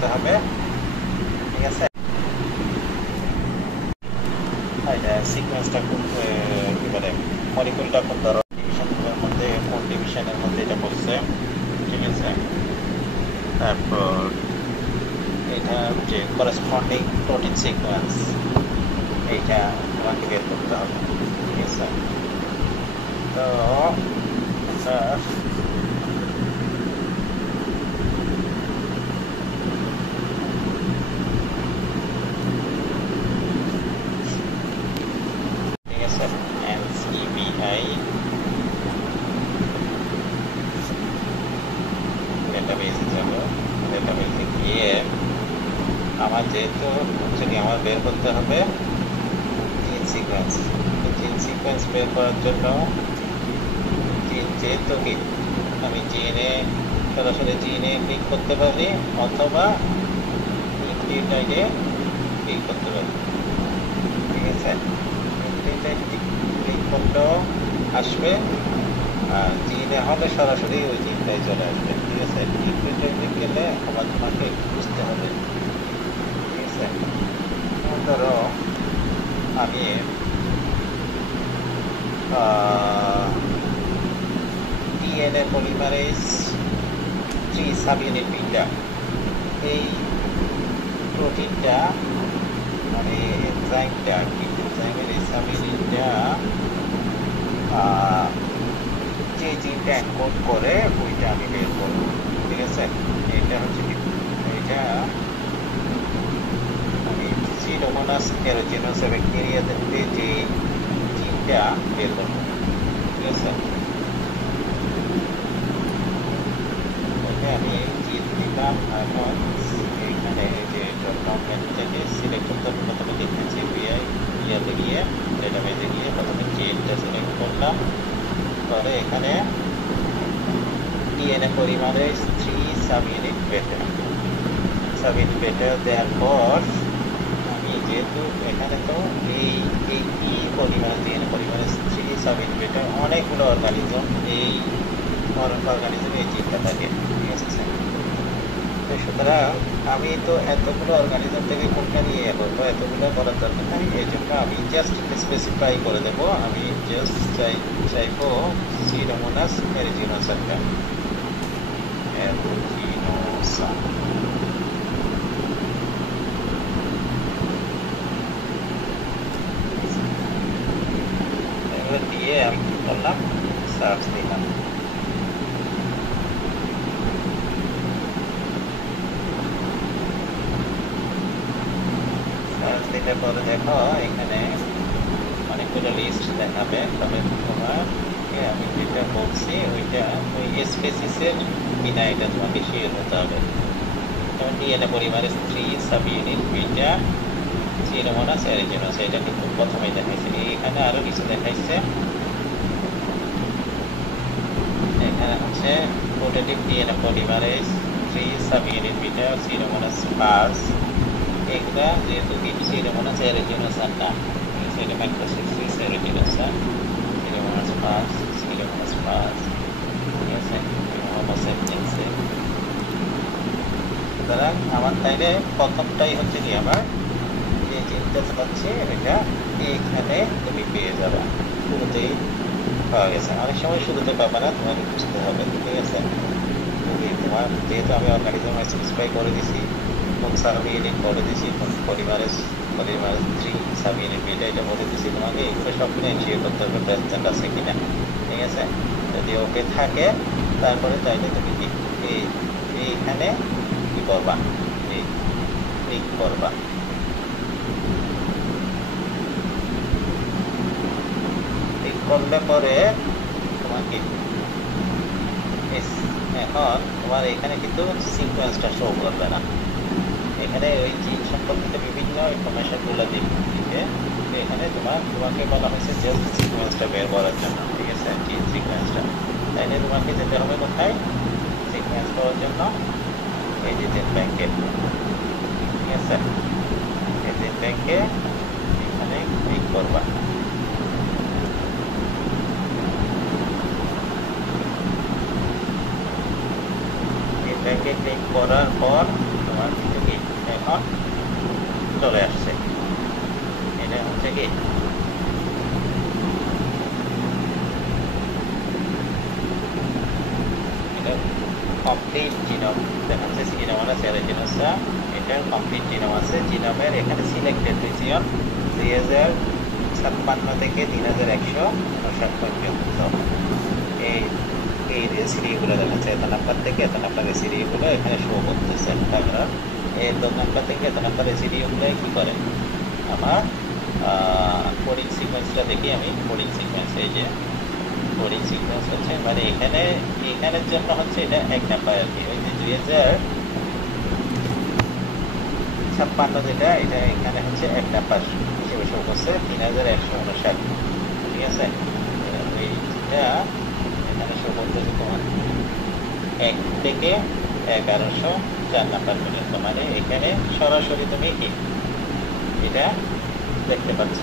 করতে হবে, ঠিক আছে। এটা সিকোয়েন্সটা খুব কি বলে মলিকুলটা খুব ধরো ডিভিশনগুলোর মধ্যে কোন ডিভিশনের মধ্যে এটা পড়ছে, ঠিক আছে। তারপর এটা যে করেসপন্ডিং প্রোটিন সিকোয়েন্স এইটা আমাকে বের করতে হবে, ঠিক আছে। তো ঠিক আছে, NCBI ডেটাবেজে যাব। ডেটাবেজে গিয়ে আমার যেহেতু অ্যাকচুয়ালি আমার বের করতে হবে জিন সিকোয়েন্স। জিন সিকোয়েন্স বের করার জন্য জিন যেহেতু কি আমি জিনে সরাসরি জিনে ক্লিক করতে পারি অথবা নিউক্লিওটাইডে ক্লিক করতে পারি, ঠিক আছে। নিউক্লিওটাইড ক্লিক করলেও আসবে, আর জিনে হলে সরাসরি ওই জিনটাই চলে আসবে, ঠিক আছে। নিউক্লিওটাইডে গেলে আবার তোমাকে বুঝতে হবে, ঠিক আছে। ধরো আমি ডিএনএ পলিমারেজ 3 সাবইউনিট বিটা এই প্রোটিনটা মানে এনজাইমটা এনজাইমের এই সাবইউনিটটা যে জিনটা এনকোড করে ওইটা আমি বের করবো, ঠিক আছে। এটা হচ্ছে কি এটা আমি সিডোমোনাস এরোজিনোস ব্যাকটেরিয়াতে যে জিনটা বের করবো, ঠিক আছে। আমি জিন দিলাম, এখন এইখানে যে ডকুমেন্টটাকে সিলেক্ট করতে হবে, প্রথমে লিখেছি ইয়াতে গিয়ে ডেটাবেজে গিয়ে প্রথমে জিনটা সিলেক্ট করলাম, পরে এখানে ডিএনএ পলিমারেজ 3 সাবইউনিট বেটা দেওয়ার পর আমি যেহেতু এখানে তো এই পলিমারেজ ডিএনএ পলিমারেজ 3 সাবইউনিট বেটা অনেকগুলো অর্গানিজম এই অর্গানিজমে এই জিনটা থাকে, ঠিক আছে। তো সুতরাং আমি তো এতগুলো অর্গানিজম থেকে কোনটা নিয়ে করবো, এতগুলো করার দরকার নাই। এই জন্য আমি জাস্ট স্পেসিফাই করে দেবো, আমি জাস্ট চাইবো সিডোমোনাস এরিজিনোসাটা এগুলো দিয়ে আমি কি করলাম, সার্চ দিলাম। সার্চ দিলে পরে দেখো এখানে অনেকগুলো লিস্ট দেখাবে, তবে তোমার আমি যেটা বলছি ওইটা ওই স্পেসিসের বিনা এটা তোমাকে শিওর হতে হবে। যেমন DNA polymerase 3 subunit beta Pseudomonas aeruginosa এটা কিন্তু প্রথমেই দেখাইছে। এখানে আরো কিছু দেখাইছে, এখানে হচ্ছে putative DNA polymerase 3 subunit beta Pseudomonas পাস, এগুলা যেহেতু সিডোমোনাস এরিজিনোস আর না, এটা মাইক্রোসিস এরিজিনোস, সিডোমোনাস পাস, ঠিক আছে। হোমোসেপিয়েন্সে সুতরাং আমার তাইলে প্রথমটাই হচ্ছে কি আমার যে জিনটা হচ্ছে এটা এইখানে তুমি পেয়ে যাবে, শুরুতেই পাওয়া গেছে। অনেক সময় শুরুতে পাবে না, তোমাকে বুঝতে হবে, ঠিক আছে। তোমার যেহেতু আমি অর্গানিজম স্পেসিফাই করে দিছি, কোন সাবইউনিট করে দিছি, কোন পলিমারেজ 3 সাবইউনিট বিটা এটা বলে দিছি, তোমাকে এগুলো সবগুলো এনশিওর করতে হবে প্রেজেন্ট আছে কিনা, ঠিক আছে। যদি ওকে থাকে তারপরে চাইলে তুমি কি এইখানে কি করবা, ক্লিক করবা। ক্লিক করলে পরে তোমাকে এখন তোমার এখানে কিন্তু সিকোয়েন্সটা শো করবে না, এখানে ওই জিন সম্পর্কিত বিভিন্ন ইনফরমেশনগুলো দিবে। এখানে তোমাকে বলা হয়েছে জাস্ট সিকোয়েন্সটা বের করার জন্য, ঠিক আছে, জিন সিকোয়েন্সটা। তাইলে তোমাকে যেতে হবে কোথায় সিকোয়েন্স করার জন্য, এই যে জেন ব্যাংকে, ঠিক আছে। এই জেন ব্যাংকে এখানে ক্লিক করবা। ব্যাংকে ক্লিক করার পর তোমার কিন্তু এখন চলে আসছে। এটা হচ্ছে কি এটা কমপ্লিট জিনোম দেখাচ্ছে, জিনোম আছে জিনোসটা, এটা কমপ্লিট জিনোম আছে। জিনোমের এখানে সিলেক্টেড রিজিয়ন 2056 থেকে 3159 পর্যন্ত এই এই সিরিগুলো দেখাচ্ছে, এত নাম্বার থেকে এত নাম্বার সিরিগুলো এখানে শো করতেছে। কারণ এত নাম্বার থেকে এত নাম্বার সিরিগুলো কি করে আমার কোডিং সিকোয়েন্সটা দেখি আমি। কোডিং সিকোয়েন্স, এই যে কোডিং সিকোয়েন্স হচ্ছে মানে এখানে এখানের জন্য হচ্ছে এটা 1 নাম্বার আর কি। ওই যে 2056 যেটা এটা এখানে হচ্ছে 1 নাম্বার হিসেবে শো করছে 3159, ঠিক আছে। এইটা এখানে শো করতেছে তোমার 1 থেকে 1104 নাম্বার পর্যন্ত, মানে এখানে সরাসরি তুমি কি এটা দেখতে পাচ্ছ,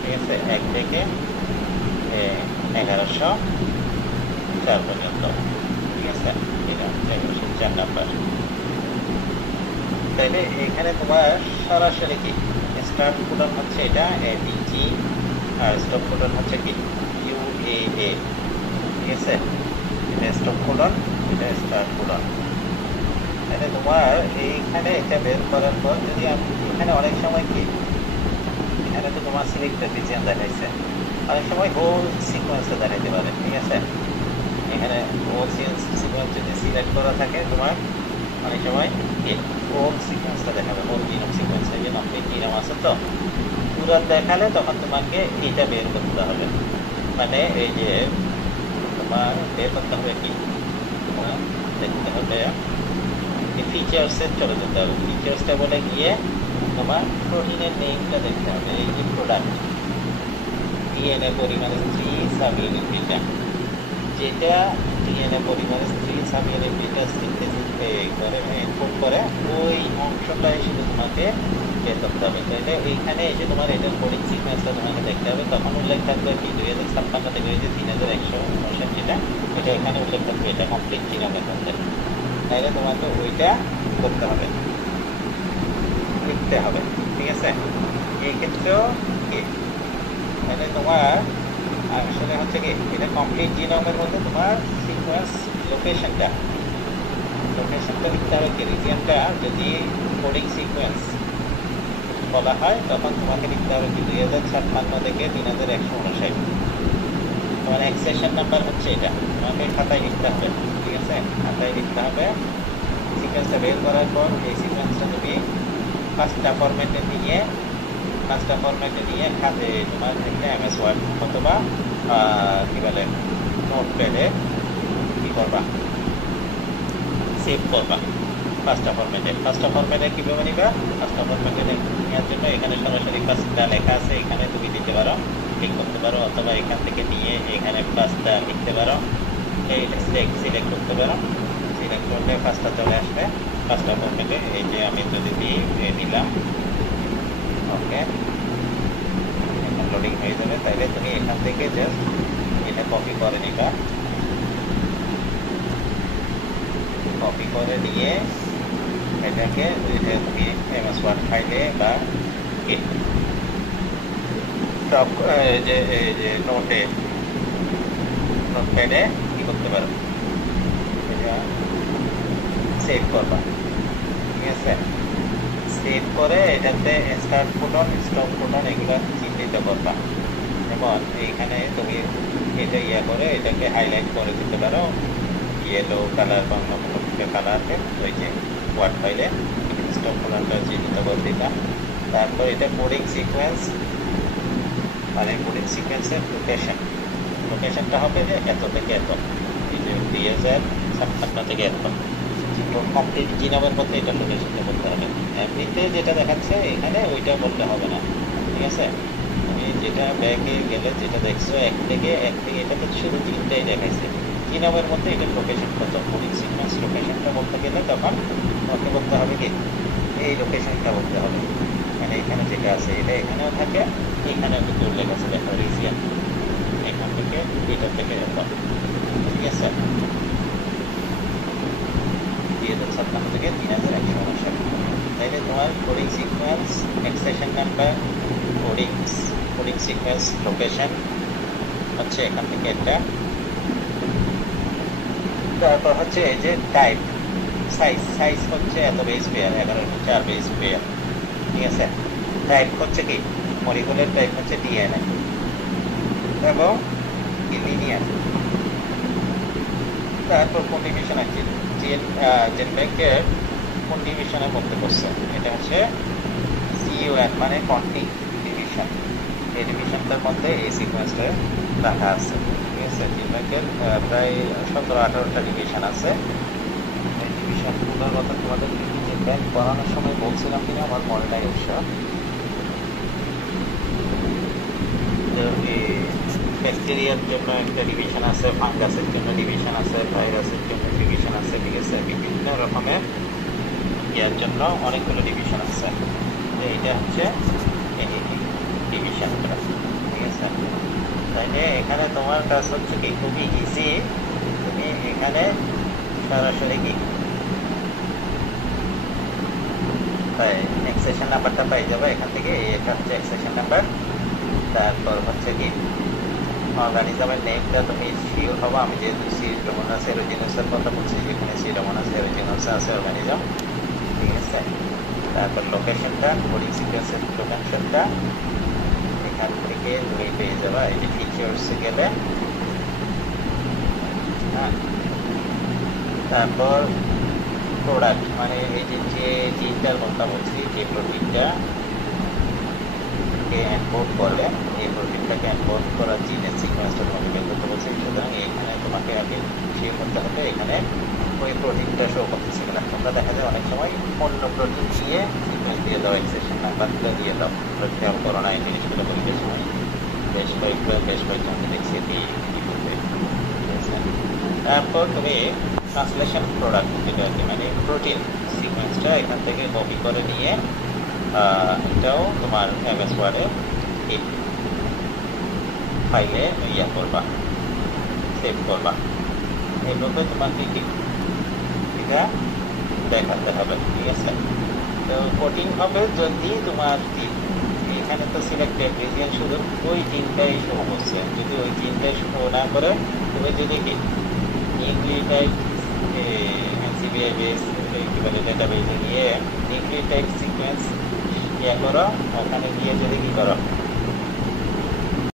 ঠিক আছে। 1 থেকে 1104 পর্যন্ত, ঠিক আছে। এটা 1104 নাম্বার। তাইলে এখানে তোমার সরাসরি কি স্টার্ট কোডন হচ্ছে এটা ABG আর স্টপ কোডন হচ্ছে কি UAA, ঠিক আছে। এটা স্টপ কোডন, এটা স্টার্ট কোডন। তাহলে তোমার এইখানে এটা বের করার পর যদি এখানে অনেক সময় কি এখানে তো তোমার সিলেক্টেড রিজিয়ন দেখাইছে, অনেক সময় হোল সিকোয়েন্সে দেখাইতে পারে, ঠিক আছে। এখানে হোল সিকোয়েন্স যদি সিলেক্ট করা থাকে তোমার অনেক সময় কি হোল সিকোয়েন্সটা দেখাবে, হোল জিনোম সিকোয়েন্স, এই যে কমপ্লিট জিনোম আছে তো পুরো দেখালে তখন তোমাকে এইটা বের করতে হবে। মানে এই যে তোমার বের করতে হবে কি দেখতে হবে ফিচার্সে চলে যেতে হবে। ফিচার্সটা বলে গিয়ে তোমার প্রোটিনের নেমটা দেখতে হবে। এই যে product DNA polymerase 3 subunit beta, যেটা DNA polymerase 3 subunit beta synthesis করে এনকোড করে, ওই অংশটাই শুধু তোমাকে বের করতে হবে। তাহলে এইখানে এসে তোমার এটার কোডিং সিকোয়েন্সটা তোমাকে দেখতে হবে। তখন উল্লেখ থাকবে কি 2056 থেকে যে 3159 যেটা এটা এখানে উল্লেখ থাকবে, এটা কমপ্লিট জিনোমের মধ্যে। তাহলে তোমাকে ওইটা করতে হবে, লিখতে হবে, ঠিক আছে। এই ক্ষেত্রেও কি তাহলে তোমার আসলে হচ্ছে কি এটা কমপ্লিট জিনোমের মধ্যে তোমার সিকোয়েন্স লোকেশনটা লিখতে হবে কি রিজিয়নটা যদি কোডিং সিকোয়েন্স বলা হয় তখন তোমাকে লিখতে হবে কি 2056 থেকে 3159। তোমার এক্সেশন নাম্বার হচ্ছে এটা, তোমাকে খাতায় লিখতে হবে, ঠিক আছে। খাতায় লিখতে হবে। সিকোয়েন্সটা বের করার পর এই সিকোয়েন্সটা তুমি পাঁচটা ফরম্যাটে নিয়ে খাতে তোমার একটা MS ওয়ার্ড অথবা কি বলে নোটপ্যাডে কি করবা সেভ করবা পাঁচটা ফরম্যাটে কীভাবে নিবা। পাঁচটা ফরম্যাটে নেওয়ার জন্য এখানে সরাসরি পাঁচটা লেখা আছে, এখানে তুমি দিতে পারো, ঠিক করতে পারো, অথবা এখান থেকে নিয়ে এখানে পাঁচটা লিখতে পারো, এইটা সিলেক্ট করতে পারো। সিলেক্ট করলে পাঁচটা চলে আসবে পাঁচটা ফরম্যাটে। এই যে আমি যদি দিলাম ওকে, এখন লোডিং হয়ে যাবে। তাইলে তুমি এখান থেকে জাস্ট এটা কপি করে নিবা, কপি করে নিয়ে এটাকে তুমি MS ওয়ার্ড ফাইলে বা যে নোটপ্যাডে কি করতে পারো, এটা সেভ করবা, ঠিক আছে। সেভ করে এটাতে স্টার্ট কোডন স্টপ কোডন এগুলো চিহ্নিত করবা। যেমন এইখানে তুমি এটা করে এটাকে হাইলাইট করে দিতে পারো ইয়েলো কালার বা অন্য কোনো কালারকে, ওই যে ওয়ার্ড ফাইলে স্টপ কোডনটা চিহ্নিত করে দিলাম। তারপর এটা কোডিং সিকোয়েন্স, মানে কোডিং সিকোয়েন্সের লোকেশনটা হবে যে এত থেকে এত, এই যে 2056 থেকে এত কমপ্লিট জিনোমের মধ্যে এটা লোকেশনটা বলতে হবে। এমনিতে যেটা দেখাচ্ছে এখানে ওইটা বলতে হবে না, ঠিক আছে। তুমি যেটা ব্যাগে গেলে যেটা দেখছো এক থেকে এটাতে শুধু 3টাই দেখাইছে। জিনোমের মধ্যে এটার লোকেশন কত, কোডিং সিকোয়েন্স লোকেশনটা বলতে গেলে তখন তোমাকে বলতে হবে কি এই লোকেশনটা বলতে হবে। মানে এখানে যেটা আছে এটা এখানেও থাকে, এখানেও কিন্তু উল্লেখ আছে দেখো রিজিয়ন, এখান থেকে এটা থেকে এত, ঠিক আছে। 2056 থেকে 3159। তাইলে যে তোমার coding sequence, extension number, coding sequence, location হচ্ছে এখান থেকে এটা। তারপর হচ্ছে এই যে টাইপ, সাইজ হচ্ছে এত বেস পেয়ার, 11/4 বেস পেয়ার, ঠিক আছে। টাইপ হচ্ছে কি, মলিকুলার টাইপ হচ্ছে ডিএনএ এবং লিনিয়ার। তারপর কোন ডিভিশন আছে, জেন ব্যাংকের কোন ডিভিশনের মধ্যে পড়ছে, এটা হচ্ছে CUN মানে কন্টিং ডিভিশন। এই ডিভিশনটার মধ্যে এই সিকোয়েন্সটা রাখা আছে, ঠিক আছে। জেন ব্যাংকের প্রায় 17-18টা ডিভিশন আছে। এই ডিভিশনগুলোর কথা তোমাদের জেন ব্যাংক পড়ানোর সময় বলছিলাম কিনা আমার মনে নাই অবশ্য। ব্যাকটেরিয়ার জন্য একটা ডিভিশন আছে, ফাঙ্গাসের জন্য ডিভিশন আছে, ভাইরাসের জন্য ডিভিশন আছে, ঠিক আছে। বিভিন্ন রকমের ইয়ার জন্য অনেকগুলো ডিভিশন আছে। এইটা হচ্ছে ডিভিশনটা, ঠিক আছে। তাইলে এখানে তোমার কাজ হচ্ছে কি খুবই ইজি, তুমি এখানে সরাসরি কি এক্সেশন নাম্বারটা পাই যাবে এখান থেকে। এটা হচ্ছে এক্সেশন নাম্বার। তারপর হচ্ছে কি অর্গানিজমের নেমটা তুমি শিওর হবো। আমি যেহেতু সিডোমোনাস এরোজিনাসের কথা বলছি, যেখানে সিডোমোনাস এরোজিনাস আছে অর্গানিজম, ঠিক আছে। তারপর লোকেশনটা, কোডিং সিকোয়েন্সের লোকেশনটা এখান থেকে তুমি পেয়ে যাবা। এই যে ফিচার্সে গেলে, হ্যাঁ। তারপর প্রোডাক্ট মানে এই যে জিনটার কথা বলছি, যে প্রোটিনটা এনকোড করলে, এই প্রোটিনটাকে এনকোড করার জিনের সিকোয়েন্সটা তোমাকে বের করতে বলছি। সুতরাং এখানে তোমাকে আগে সে করতে হবে এখানে ওই প্রোটিনটা শো করতেছে কিনা। তোমরা দেখা যায় অনেক সময় অন্য প্রোটিন দিয়ে সিকোয়েন্স দিয়ে দাও, এক্সেশন নাম্বারটা দিয়ে দাও। খেয়াল করো না এই জিনিসগুলো বলতে সময় বেশ কয়েকজনকে দেখছি তারপর তুমি ট্রান্সলেশন প্রোডাক্ট যেটা আর কি, মানে প্রোটিন সিকোয়েন্সটা এখান থেকে কপি করে নিয়ে এটাও তোমার MS ওয়ার্ডে ফাইলে ইয়া করবা, সেভ করবা। এইভাবে তোমাকে এটা দেখাতে হবে, ঠিক আছে। তো কোডিং হবে যদি তোমার এখানে তো সিলেক্টেড রিজিয়ন শুধু ওই জিনটাই শো করছে। যদি ওই জিনটাই শো না করে তুমি যদি কি নিউক্লিওটাইড NCBI বেস কি বলে ডেটাবেসে গিয়ে নিউক্লিওটাইড সিকোয়েন্স ইয়ে করো, ওখানে গিয়ে যদি কি করো